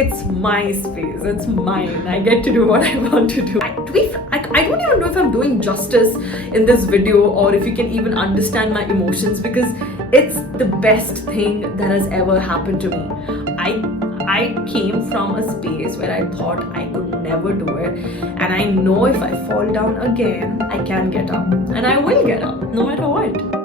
it's my space, it's mine. I get to do what I want to do. I don't even know if I'm doing justice in this video or if you can even understand my emotions, because it's the best thing that has ever happened to me. I came from a space where I thought I could never do it, and I know if I fall down again, I can get up, and I will get up no matter what.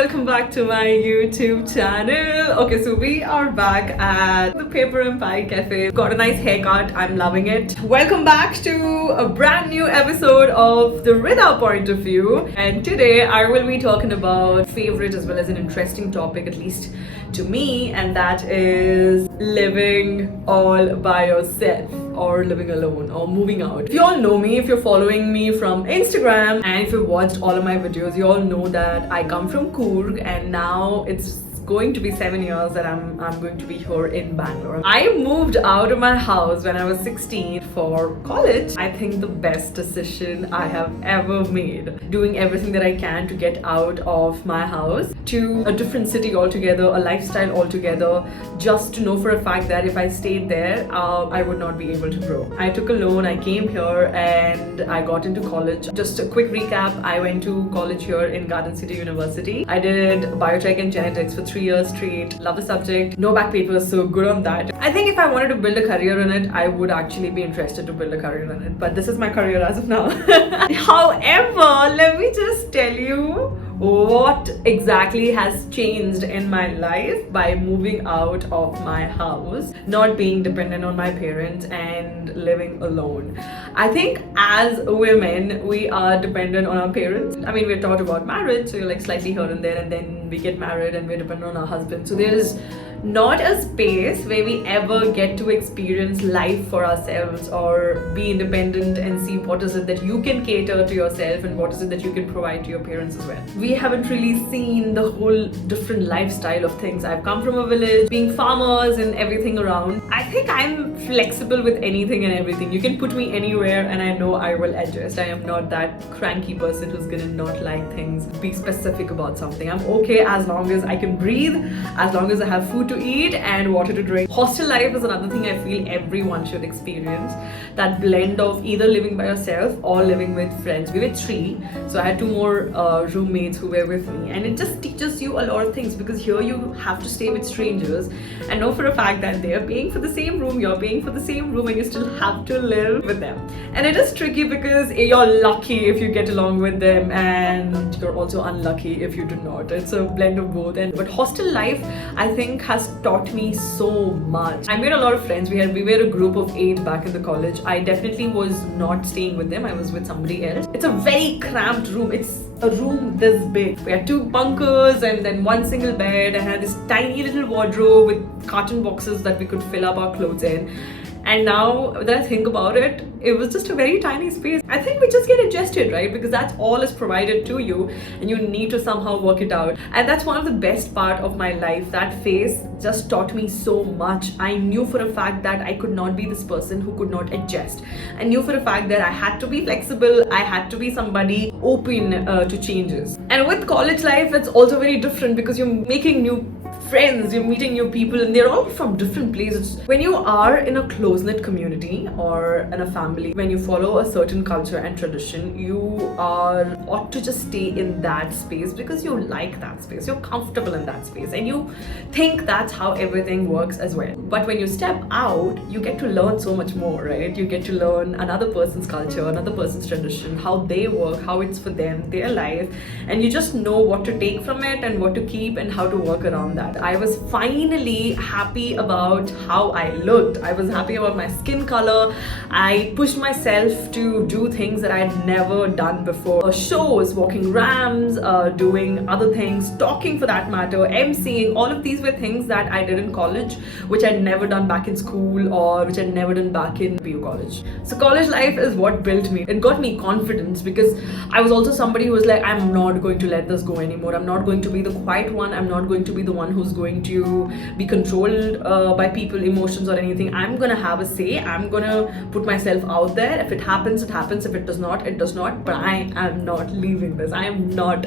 Welcome back to my YouTube channel. Okay, so we are back at the Paper and Pie Cafe. Got a nice haircut, I'm loving it. Welcome back to a brand new episode of the Rida Point of View. And today I will be talking about favorite as well as an interesting topic, at least to me, and that is living all by yourself, or living alone, or moving out. If you all know me, if you're following me from Instagram, and if you've watched all of my videos, you all know that I come from Coorg, and now it's going to be 7 years that I'm going to be here in Bangalore. I moved out of my house when I was 16 for college. I think the best decision I have ever made. Doing everything that I can to get out of my house to a different city altogether, a lifestyle altogether, just to know for a fact that if I stayed there, I would not be able to grow. I took a loan, I came here and I got into college. Just a quick recap, I went to college here in Garden City University. I did biotech and genetics for 3 years straight. Love the subject. No back papers, so good on that. I think if I wanted to build a career in it, I would actually be interested to build a career in it. But this is my career as of now. However, let me just tell you what exactly has changed in my life by moving out of my house, not being dependent on my parents and living alone. I think as women, we are dependent on our parents. I mean, we're taught about marriage, so you're like slightly here and there, and then we get married and we're dependent on our husband. So there's not a space where we ever get to experience life for ourselves or be independent and see what is it that you can cater to yourself and what is it that you can provide to your parents as well. We haven't really seen the whole different lifestyle of things. I've come from a village, being farmers and everything around. I think I'm flexible with anything and everything. You can put me anywhere and I know I will adjust. I am not that cranky person who's gonna not like things, be specific about something. I'm okay as long as I can breathe, as long as I have food to eat and water to drink. Hostel life is another thing I feel everyone should experience. That blend of either living by yourself or living with friends. We were 3, so I had 2 more roommates who were with me, and it just teaches you a lot of things, because here you have to stay with strangers and know for a fact that they're paying for the same room, you're paying for the same room, and you still have to live with them. And it is tricky because you're lucky if you get along with them and you're also unlucky if you do not. It's a blend of both. But hostel life, I think, has taught me so much. I made a lot of friends. We were a group of 8 back in the college. I definitely was not staying with them. I was with somebody else. It's a very cramped room. It's a room this big. We had 2 bunkers and then 1 single bed. I had this tiny little wardrobe with carton boxes that we could fill up our clothes in. And now that I think about it, it was just a very tiny space. I think we just get adjusted, right? Because that's all is provided to you and you need to somehow work it out. And that's one of the best part of my life. That phase just taught me so much. I knew for a fact that I could not be this person who could not adjust. I knew for a fact that I had to be flexible. I had to be somebody open to changes. And with college life, it's also very different because you're making new friends, you're meeting new people, and they're all from different places. When you are in a close-knit community or in a family, when you follow a certain culture and tradition, you ought to just stay in that space because you like that space, you're comfortable in that space, and you think that's how everything works as well. But when you step out, you get to learn so much more, right? You get to learn another person's culture, another person's tradition, how they work, how it's for them, their life, and you just know what to take from it and what to keep and how to work around that. I was finally happy about how I looked. I was happy about my skin color. I pushed myself to do things that I had never done before. Shows, walking ramps, doing other things, talking for that matter, emceeing. All of these were things that I did in college, which I'd never done back in school or which I'd never done back in PU college. So college life is what built me. It got me confidence because I was also somebody who was like, I'm not going to let this go anymore. I'm not going to be the quiet one. I'm not going to be the one who's who's going to be controlled by people, emotions or anything. I'm gonna have a say. I'm gonna put myself out there. If it happens, it happens. If it does not, it does not. But I am not leaving this. I am not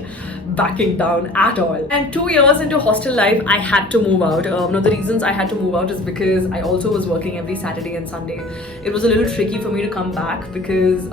backing down at all. And 2 years into hostel life, I had to move out. One of the reasons I had to move out is because I also was working every Saturday and Sunday. It was a little tricky for me to come back because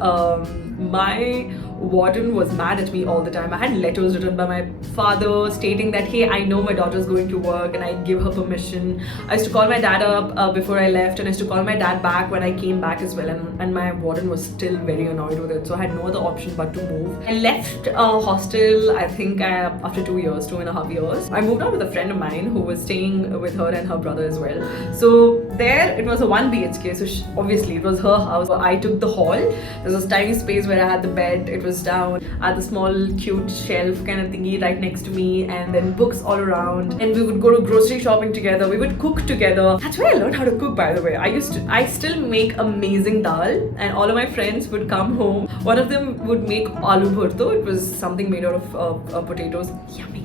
my warden was mad at me all the time. I had letters written by my father stating that, hey, I know my daughter's going to work and I give her permission. I used to call my dad up before I left, and I used to call my dad back when I came back as well, and my warden was still very annoyed with it, so I had no other option but to move. I left hostel, I think after 2.5 years. I moved out with a friend of mine who was staying with her and her brother as well. So there it was a 1 BHK, so obviously it was her house. So I took the hall. There was a tiny space where I had the bed. It was down. I had the small cute shelf kind of thingy right next to me, and then books all around, and we would go to grocery shopping together. We would cook together. That's where I learned how to cook, by the way. I still make amazing dal, and all of my friends would come home. One of them would make aloo bharto. It was something made out of potatoes. Yummy.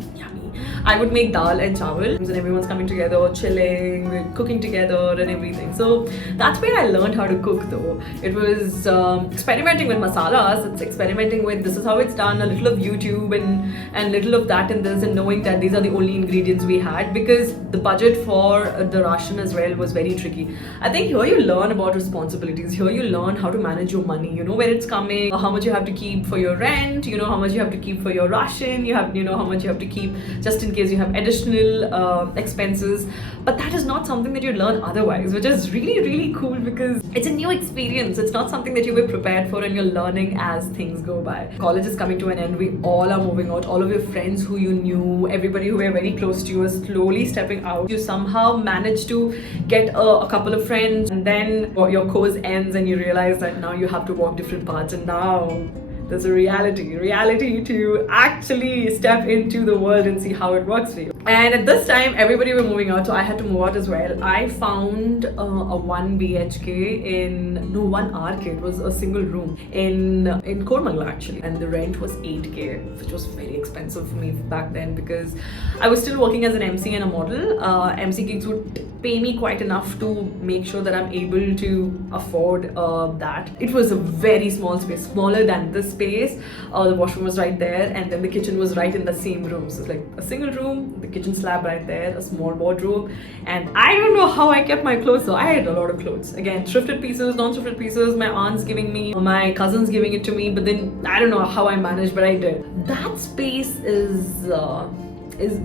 I would make dal and chawal, and everyone's coming together, chilling, we're cooking together and everything. So that's where I learned how to cook though. It was experimenting with masalas, it's experimenting with this is how it's done, a little of YouTube and little of that and this, and knowing that these are the only ingredients we had, because the budget for the ration as well was very tricky. I think here you learn about responsibilities, here you learn how to manage your money, you know where it's coming, how much you have to keep for your rent, you know how much you have to keep for your ration, you know how much you have to keep just in case you have additional expenses. But that is not something that you learn otherwise, which is really, really cool because it's a new experience. It's not something that you were prepared for, and you're learning as things go by. College is coming to an end. We all are moving out. All of your friends who you knew, everybody who were very close to you is slowly stepping out. You somehow manage to get a couple of friends, and then your course ends and you realize that now you have to walk different paths, and now there's a reality to actually step into the world and see how it works for you. And at this time, everybody were moving out, so I had to move out as well. I found a 1 BHK one RK. It was a single room in Kormangla actually, and the rent was 8K, which was very expensive for me back then because I was still working as an MC and a model. MC gigs would pay me quite enough to make sure that I'm able to afford that. It was a very small space, smaller than this space. The washroom was right there, and then the kitchen was right in the same room. So it's like a single room, the kitchen slab right there, a small wardrobe, and I don't know how I kept my clothes. So I had a lot of clothes. Again, thrifted pieces, non-thrifted pieces, my aunt's giving me, my cousin's giving it to me, but then I don't know how I managed, but I did. That space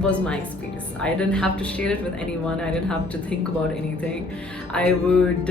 was my space. I didn't have to share it with anyone. I didn't have to think about anything. I would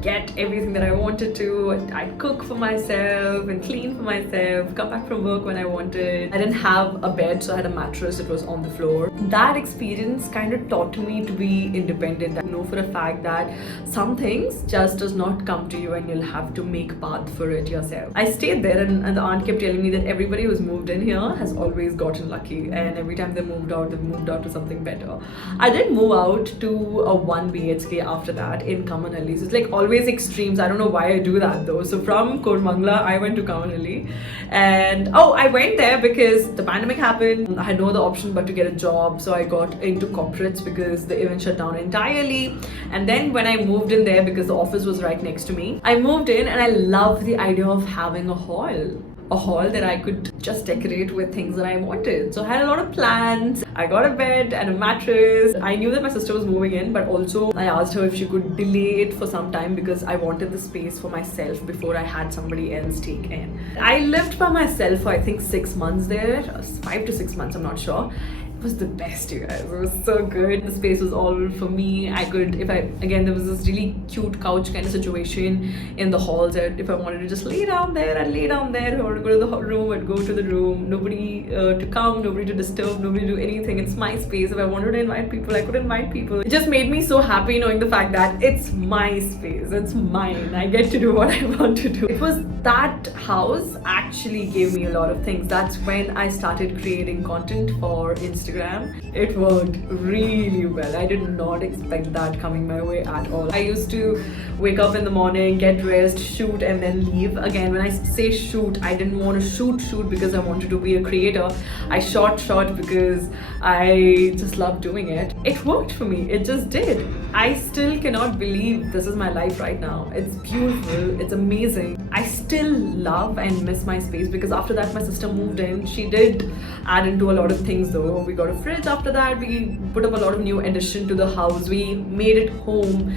get everything that I wanted to. I'd cook for myself and clean for myself, come back from work when I wanted. I didn't have a bed, so I had a mattress. It was on the floor. That experience kind of taught me to be independent. I know for a fact that some things just does not come to you and you'll have to make path for it yourself. I stayed there, and the aunt kept telling me that everybody who's moved in here has always gotten lucky, and every time they moved out to something better. I did move out to a 1 BHK after that in Kamanhalli. So it's like always extremes. I don't know why I do that though. So from Kormangla, I went to Kamanhalli, and I went there because the pandemic happened. I had no other option but to get a job. So I got into corporates because the event shut down entirely. And then when I moved in there, because the office was right next to me, I moved in, and I loved the idea of having a hall that I could just decorate with things that I wanted. So I had a lot of plans. I got a bed and a mattress. I knew that my sister was moving in, but also I asked her if she could delay it for some time because I wanted the space for myself before I had somebody else take in. I lived by myself for I think 6 months there, 5 to 6 months, I'm not sure. It was the best, you guys. It was so good. The space was all for me. There was this really cute couch kind of situation in the hall that if I wanted to just lay down there, I'd lay down there. If I wanted to go to the room, I'd go to the room. Nobody to come, nobody to disturb, nobody to do anything. It's my space. If I wanted to invite people, I could invite people. It just made me so happy knowing the fact that it's my space. It's mine. I get to do what I want to do. It was that house actually gave me a lot of things. That's when I started creating content for Instagram. Instagram. It worked really well. I did not expect that coming my way at all. I used to wake up in the morning, get dressed, shoot, and then leave. Again, when I say shoot, I didn't want to shoot because I wanted to be a creator. I shot because I just love doing it. It worked for me. It just did. I still cannot believe this is my life right now. It's beautiful. It's amazing. I still love and miss my space because after that my sister moved in. She did add into a lot of things though. We got a fridge after that. We put up a lot of new addition to the house. We made it home.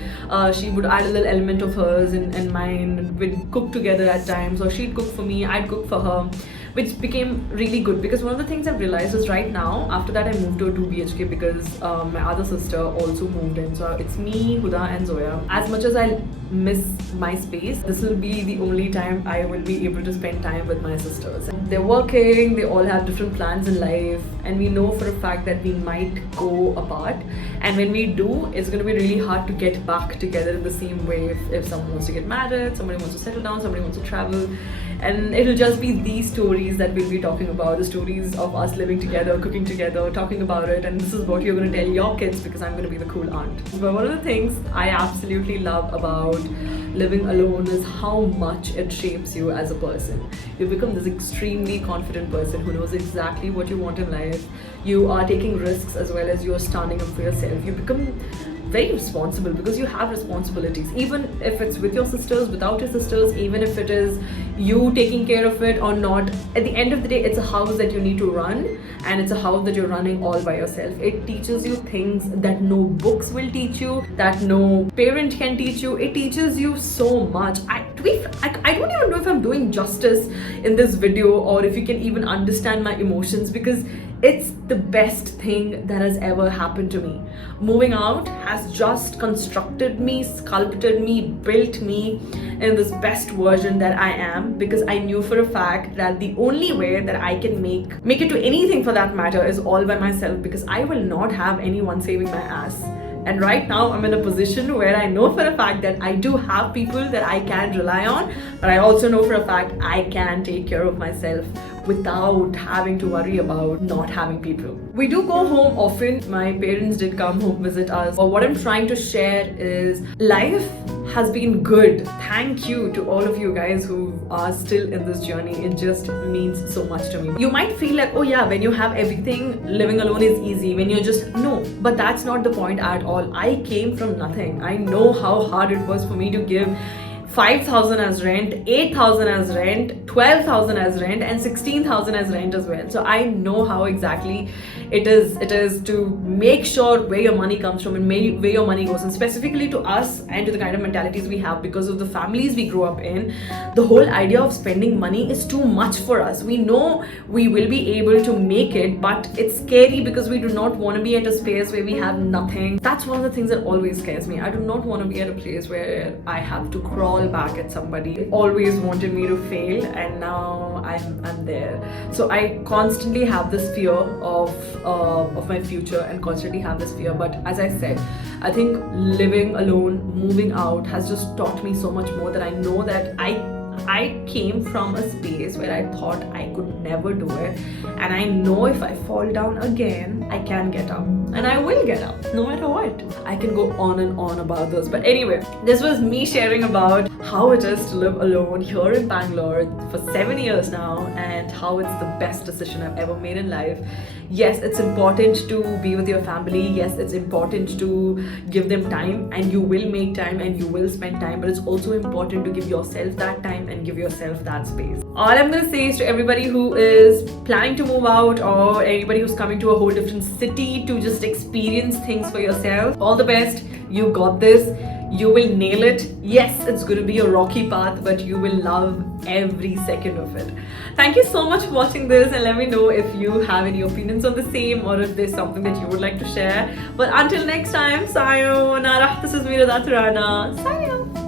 She would add a little element of hers and mine. We'd cook together at times, or she'd cook for me, I'd cook for her, which became really good because one of the things I've realized is right now, after that I moved to a 2 BHK because my other sister also moved in. So it's me, Huda and Zoya. As much as I miss my space, this will be the only time I will be able to spend time with my sisters. They're working, they all have different plans in life, and we know for a fact that we might go apart. And when we do, it's going to be really hard to get back together in the same way if someone wants to get married, somebody wants to settle down, somebody wants to travel. And it'll just be these stories that we'll be talking about, the stories of us living together, cooking together, talking about it, and this is what you're going to tell your kids because I'm going to be the cool aunt. But one of the things I absolutely love about living alone is how much it shapes you as a person. You become this extremely confident person who knows exactly what you want in life. You are taking risks as well as you're standing up for yourself. You become very responsible because you have responsibilities, even if it's with your sisters, without your sisters, even if it is you taking care of it or not. At the end of the day, it's a house that you need to run, and it's a house that you're running all by yourself. It teaches you things that no books will teach you, that no parent can teach you. It teaches you so much. I don't even know if I'm doing justice in this video or if you can even understand my emotions, because it's the best thing that has ever happened to me. Moving out has just constructed me, sculpted me, built me in this best version that I am, because I knew for a fact that the only way that I can make it to anything for that matter is all by myself, because I will not have anyone saving my ass. And right now I'm in a position where I know for a fact that I do have people that I can rely on, but I also know for a fact I can take care of myself without having to worry about not having people. We do go home often. My parents did come home visit us. But what I'm trying to share is life has been good. Thank you to all of you guys who are still in this journey. It just means so much to me. You might feel like, oh yeah, when you have everything, living alone is easy. When you're just, no, but that's not the point at all. I came from nothing. I know how hard it was for me to give 5,000 as rent, 8,000 as rent, 12,000 as rent, and 16,000 as rent as well. So I know how exactly it is to make sure where your money comes from and where your money goes. And specifically to us and to the kind of mentalities we have because of the families we grew up in, the whole idea of spending money is too much for us. We know we will be able to make it, but it's scary because we do not want to be at a space where we have nothing. That's one of the things that always scares me. I do not want to be at a place where I have to crawl back at somebody. Always wanted me to fail, and now I'm there. So I constantly have this fear of my future and constantly have this fear. But as I said, I think living alone, moving out has just taught me so much more, that I know that I came from a space where I thought I could never do it, and I know if I fall down again, I can get up, and I will get up no matter what. I can go on and on about this, but anyway, this was me sharing about how it is to live alone here in Bangalore for 7 years now, and how it's the best decision I've ever made in life. Yes, it's important to be with your family. Yes, it's important to give them time, and you will make time and you will spend time, but it's also important to give yourself that time and give yourself that space. All I'm gonna say is to everybody who is planning to move out, or anybody who's coming to a whole different city to just experience things for yourself, all the best. You got this. You will nail it. Yes, it's going to be a rocky path, but you will love every second of it. Thank you so much for watching this, and let me know if you have any opinions on the same, or if there's something that you would like to share. But until next time, sayonara. This is Rida Point of View. Sayonara.